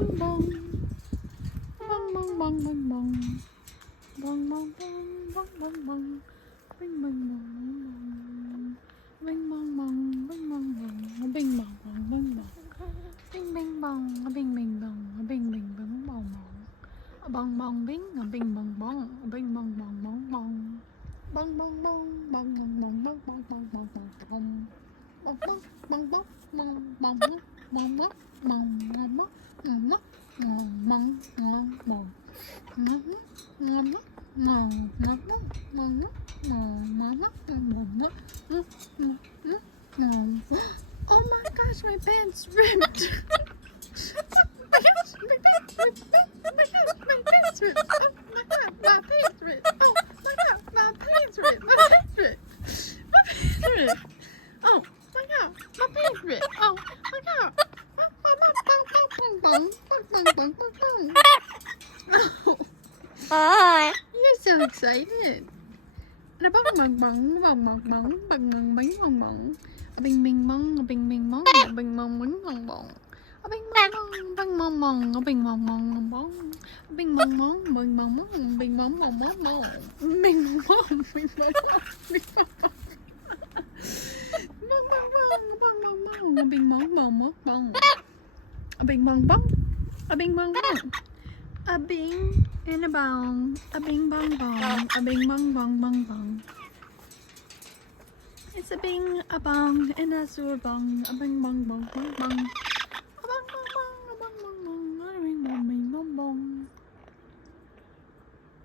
bong bong. Bong bong bong bong bong. Bong bong bong bong bong bong. Bing bong bong bong. Bing bong bong bing bong bong. Bing bong bong bing bong. Bing bing bong. Bing bing bong. Bing bing bong bong bong. Bong bong bing. Bing bong bong. Bing bong bong bong bong. Bong bong bong bong bong bong bong bong bong bong bong bong. Bong bong bong bong bong bong bong bong bong bong bong. Oh my gosh, my pants ripped. My gosh, my pants ripped. Oh my gosh, my pants ripped. Oh my god, my pants ripped. Oh my god, my pants ripped. My pants ripped. My pants ripped. Oh my god, my pants ripped. Oh my god. Ôi. You're so excited. Bong bong bong bong bong bong bong bong bing bong bong. A bing bing bong, a bing bing bong, a bing bong bing bong bong. A bing bong bong, bing bong bong, a bing bong bong bong. A bing bong bong, bing bong bong, bing bong bong bong bong. Bing bong bong, bing bong bong, bing bong bong. Bong bong bong, bong bong bong, a bing bong bong bong bong. A bing bong bong, a bing bong bong. A bing and a bong, a bing bong bong, a bing bong bong bong bong. It's a bing, a bong, and a sur bong, a bing bong bong bong bong. A bong bong bong, a bong bong bong, a bing bong bing bong bong.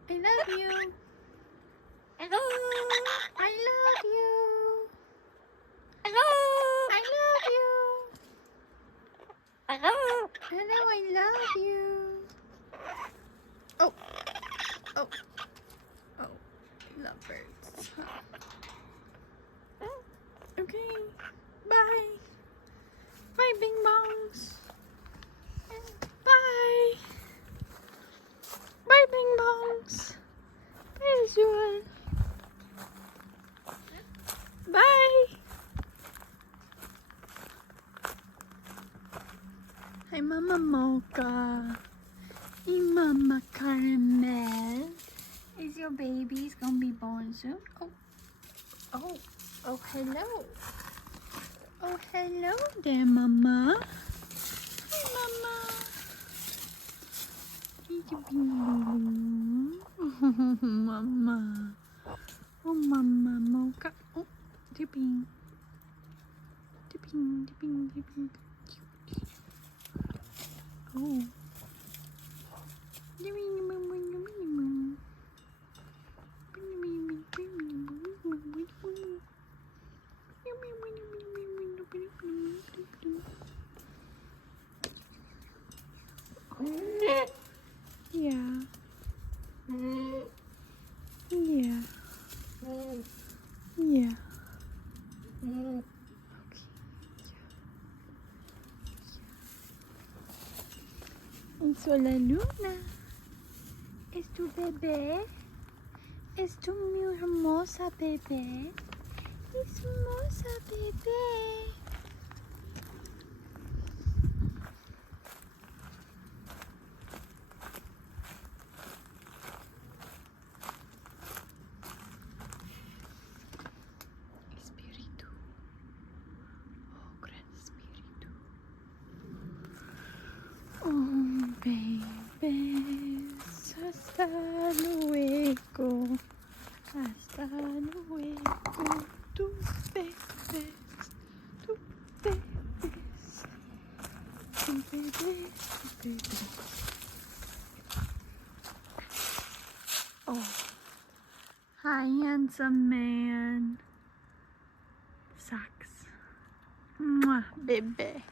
I love you. Hello. I love you. Hello. I love you. Hello. Hello, I love you. Oh, oh, oh, lovebirds. Okay, bye. Bye, bing bongs. Bye. Bye, bing bongs. Bye, Azul. Bye. Hi, Mama Mocha. Hey, Mama Caramel. Is your baby's gonna be born soon? Oh, oh, oh, hello. Oh, hello there, Mama. Hi, Mama. Hey, Mama. Oh, Mama Mocha. Oh, dipping. Dipping, dipping, dipping. Oh. Yeah. Yeah. Yeah. Hizo la luna. Es tu bebé. Es tu muy hermosa bebé. Es hermosa bebé. Espíritu. Oh, gran espíritu. Oh, bebés. Hasta luego. Hasta luego. Tu bebés. Tu bebés. Tu bebés. Tu bebés. Oh. Hi, handsome man. Sucks. Mwah, baby.